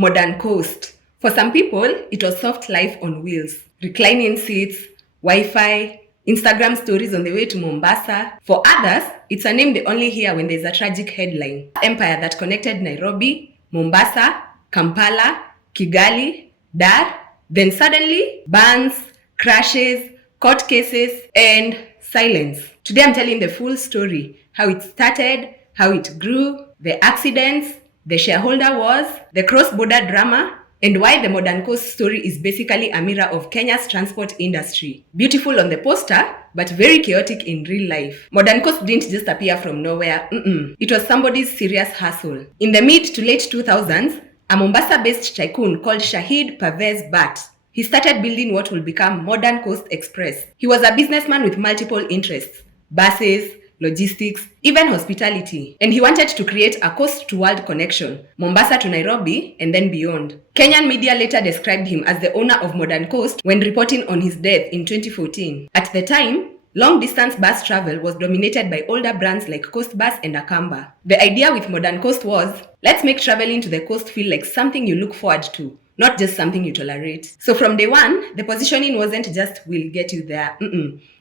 Modern Coast. For some people, it was soft life on wheels, reclining seats, Wi-Fi, Instagram stories on the way to Mombasa. For others, it's a name they only hear when there's a tragic headline. Empire that connected Nairobi, Mombasa, Kampala, Kigali, Dar, then suddenly bans, crashes, court cases, and silence. Today I'm telling the full story, how it started, how it grew, the accidents, the shareholder wars, the cross-border drama, and why the Modern Coast story is basically a mirror of Kenya's transport industry. Beautiful on the poster, but very chaotic in real life. Modern Coast didn't just appear from nowhere. It was somebody's serious hustle. In the mid to late 2000s, a Mombasa-based tycoon called Shahid Pervez Bhatt, he started building what will become Modern Coast Express. He was a businessman with multiple interests: buses, logistics, even hospitality. And he wanted to create a coast-to-world connection, Mombasa to Nairobi and then beyond. Kenyan media later described him as the owner of Modern Coast when reporting on his death in 2014. At the time, long-distance bus travel was dominated by older brands like Coast Bus and Akamba. The idea with Modern Coast was, let's make traveling to the coast feel like something you look forward to, not just something you tolerate. So from day one, the positioning wasn't just, we'll get you there.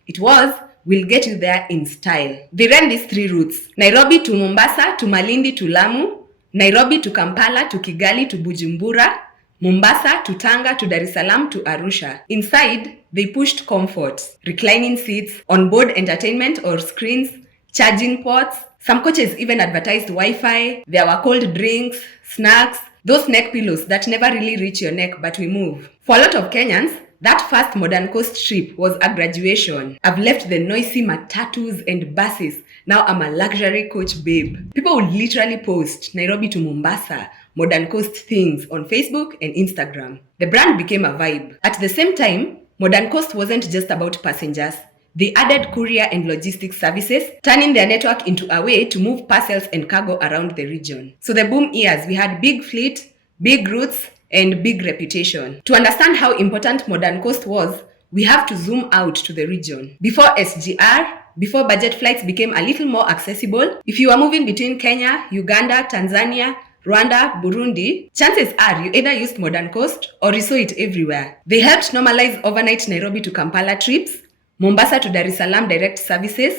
It was, we'll get you there in style. They ran these three routes: Nairobi to Mombasa to Malindi to Lamu, Nairobi to Kampala to Kigali to Bujumbura, Mombasa to Tanga to Dar es Salaam to Arusha. Inside, they pushed comfort, reclining seats, onboard entertainment or screens, charging ports. Some coaches even advertised Wi-Fi. There were cold drinks, snacks, those neck pillows that never really reach your neck but we move. For a lot of Kenyans, that first Modern Coast trip was a graduation. I've left the noisy matatus and buses. Now I'm a luxury coach babe. People would literally post Nairobi to Mombasa, Modern Coast things on Facebook and Instagram. The brand became a vibe. At the same time, Modern Coast wasn't just about passengers. They added courier and logistics services, turning their network into a way to move parcels and cargo around the region. So the boom years, we had big fleet, big routes, and big reputation. To understand how important Modern Coast was, we have to zoom out to the region. Before SGR, before budget flights became a little more accessible, if you were moving between Kenya, Uganda, Tanzania, Rwanda, Burundi, chances are you either used Modern Coast or you saw it everywhere. They helped normalize overnight Nairobi to Kampala trips, Mombasa to Dar es Salaam direct services,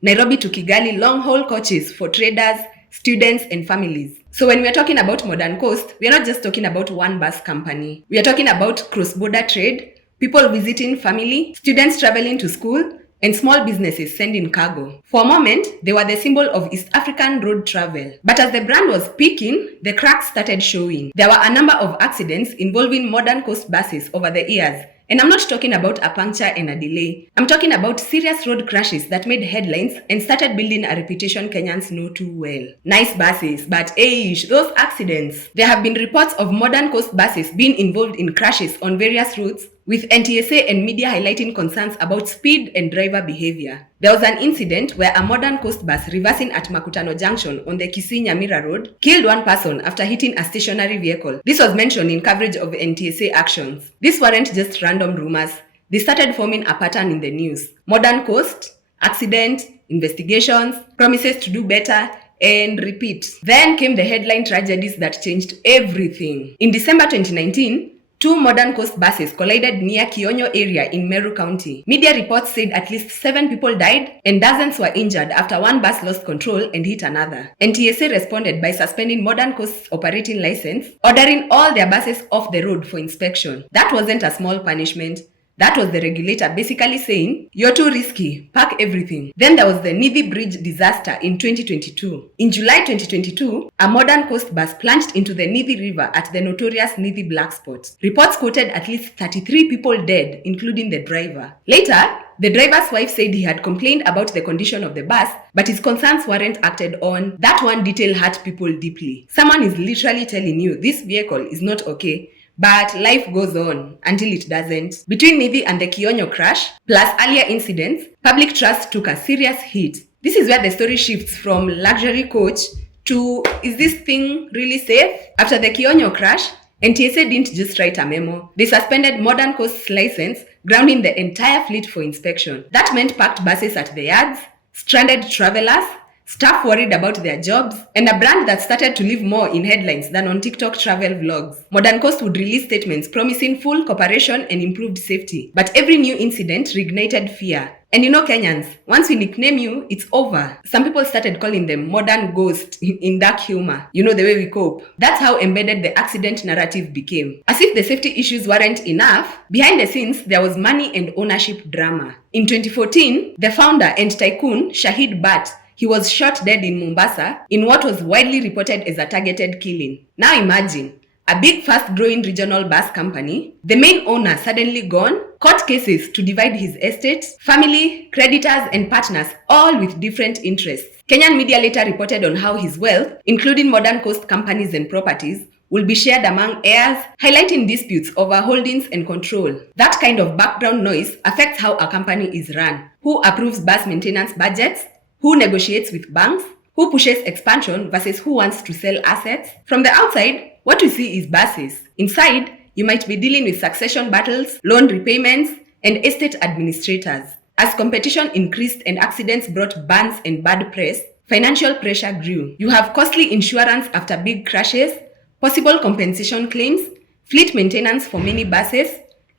Nairobi to Kigali long-haul coaches for traders, students, and families. So when we are talking about Modern Coast, we are not just talking about one bus company. We are talking about cross-border trade, people visiting family, students traveling to school, and small businesses sending cargo. For a moment, they were the symbol of East African road travel. But as the brand was peaking, the cracks started showing. There were a number of accidents involving Modern Coast buses over the years. And I'm not talking about a puncture and a delay. I'm talking about serious road crashes that made headlines and started building a reputation Kenyans know too well. Nice buses, but those accidents. There have been reports of Modern Coast buses being involved in crashes on various routes, with NTSA and media highlighting concerns about speed and driver behavior. There was an incident where a Modern Coast bus reversing at Makutano Junction on the Kisii-Nyamira Road killed one person after hitting a stationary vehicle. This was mentioned in coverage of NTSA actions. These weren't just random rumors. They started forming a pattern in the news. Modern Coast, accident, investigations, promises to do better, and repeat. Then came the headline tragedies that changed everything. In December 2019, two Modern Coast buses collided near Kionyo area in Meru County. Media reports said at least 7 people died and dozens were injured after one bus lost control and hit another. NTSA responded by suspending Modern Coast's operating license, ordering all their buses off the road for inspection. That wasn't a small punishment. That was the regulator basically saying, you're too risky, pack everything. Then there was the Nithi Bridge disaster in 2022. In July 2022, a Modern Coast bus plunged into the Nithi River at the notorious Nithi Black Spot. Reports quoted at least 33 people dead, including the driver. Later, the driver's wife said he had complained about the condition of the bus, but his concerns weren't acted on. That one detail hurt people deeply. Someone is literally telling you this vehicle is not okay, but life goes on until it doesn't. Between Nithi and the Kionyo crash, plus earlier incidents, public trust took a serious hit. This is where the story shifts from luxury coach to, is this thing really safe? After the Kionyo crash, NTSA didn't just write a memo. They suspended Modern Coast's license, grounding the entire fleet for inspection. That meant packed buses at the yards, stranded travelers, staff worried about their jobs, and a brand that started to live more in headlines than on TikTok travel vlogs. Modern Coast would release statements promising full cooperation and improved safety. But every new incident reignited fear. And you know, Kenyans, once we nickname you, it's over. Some people started calling them modern ghost in dark humor. You know, the way we cope. That's how embedded the accident narrative became. As if the safety issues weren't enough, behind the scenes, there was money and ownership drama. In 2014, the founder and tycoon, Shahid Bhatt, he was shot dead in Mombasa in what was widely reported as a targeted killing. Now imagine, a big fast-growing regional bus company, the main owner suddenly gone, court cases to divide his estate, family, creditors, and partners, all with different interests. Kenyan media later reported on how his wealth, including Modern Coast companies and properties, will be shared among heirs, highlighting disputes over holdings and control. That kind of background noise affects how a company is run. Who approves bus maintenance budgets? Who negotiates with banks? Who pushes expansion versus who wants to sell assets? From the outside, what we see is buses. Inside, you might be dealing with succession battles, loan repayments, and estate administrators. As competition increased and accidents brought bans and bad press, financial pressure grew. You have costly insurance after big crashes, possible compensation claims, fleet maintenance for many buses,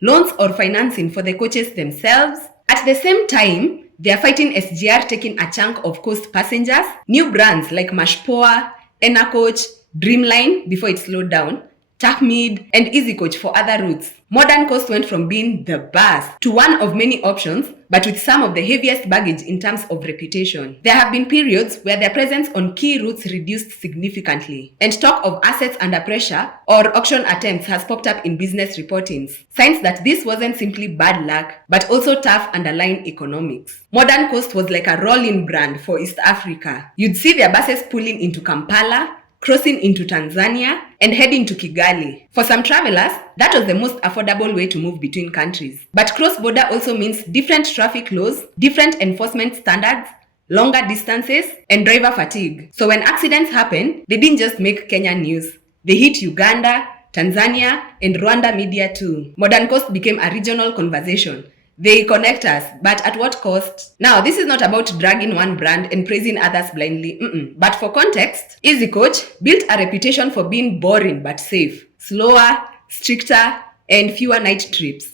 loans or financing for the coaches themselves. At the same time, they are fighting SGR taking a chunk of coast passengers, new brands like Mashpoa, Coach, Dreamline before it slowed down, Takmid, and Easy Coach for other routes. Modern Coast went from being the bus to one of many options, but with some of the heaviest baggage in terms of reputation. There have been periods where their presence on key routes reduced significantly, and talk of assets under pressure or auction attempts has popped up in business reportings. Signs that this wasn't simply bad luck, but also tough underlying economics. Modern Coast was like a rolling brand for East Africa. You'd see their buses pulling into Kampala, crossing into Tanzania, and heading to Kigali. For some travelers, that was the most affordable way to move between countries. But cross-border also means different traffic laws, different enforcement standards, longer distances, and driver fatigue. So when accidents happen, they didn't just make Kenya news. They hit Uganda, Tanzania, and Rwanda media too. Modern Coast became a regional conversation. They connect us, but at what cost? Now, this is not about dragging one brand and praising others blindly. But for context, Easy Coach built a reputation for being boring but safe, slower, stricter, and fewer night trips.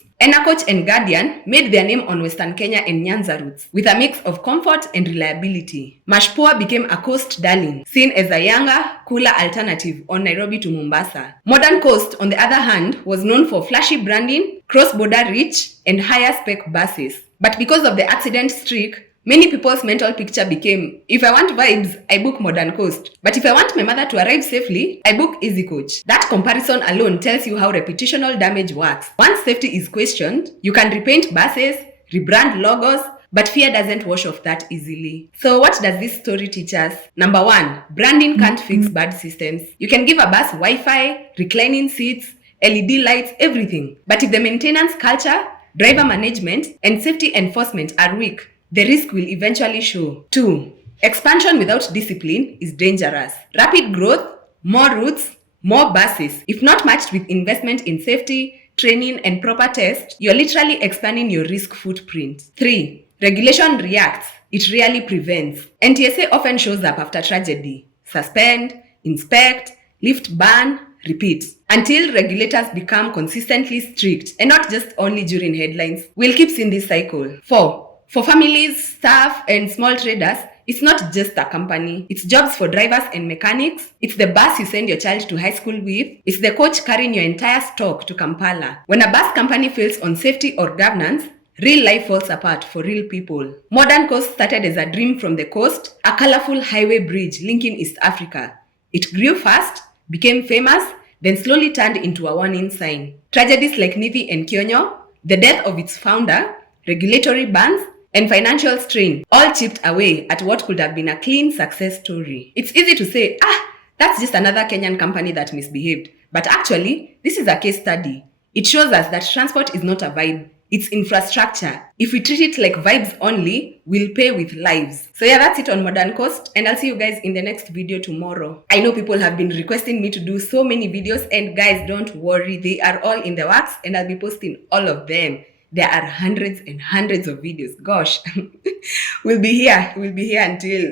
Coach and Guardian made their name on Western Kenya and Nyanza routes with a mix of comfort and reliability. Mashpoa became a coast darling, seen as a younger, cooler alternative on Nairobi to Mombasa. Modern Coast, on the other hand, was known for flashy branding, cross-border reach, and higher spec buses. But because of the accident streak, many people's mental picture became, if I want vibes, I book Modern Coast. But if I want my mother to arrive safely, I book Easy Coach. That comparison alone tells you how reputational damage works. Once safety is questioned, you can repaint buses, rebrand logos, but fear doesn't wash off that easily. So what does this story teach us? Number one, branding can't fix bad systems. You can give a bus Wi-Fi, reclining seats, LED lights, everything. But if the maintenance culture, driver management, and safety enforcement are weak, the risk will eventually show. 2. Expansion without discipline is dangerous. Rapid growth, more routes, more buses. If not matched with investment in safety, training, and proper tests, you're literally expanding your risk footprint. 3. Regulation reacts. It rarely prevents. NTSA often shows up after tragedy. Suspend, inspect, lift ban, repeat. Until regulators become consistently strict and not just only during headlines. We'll keep seeing this cycle. 4. For families, staff, and small traders, it's not just a company. It's jobs for drivers and mechanics. It's the bus you send your child to high school with. It's the coach carrying your entire stock to Kampala. When a bus company fails on safety or governance, real life falls apart for real people. Modern Coast started as a dream from the coast, a colorful highway bridge linking East Africa. It grew fast, became famous, then slowly turned into a warning sign. Tragedies like Nithi and Kionyo, the death of its founder, regulatory bans, and financial strain all chipped away at what could have been a clean success story. It's easy to say, that's just another Kenyan company that misbehaved. But actually, this is a case study. It shows us that transport is not a vibe, it's infrastructure. If we treat it like vibes only, we'll pay with lives. So yeah, that's it on Modern Coast, and I'll see you guys in the next video tomorrow. I know people have been requesting me to do so many videos, and guys, don't worry, they are all in the works, and I'll be posting all of them. There are hundreds and hundreds of videos. Gosh, we'll be here until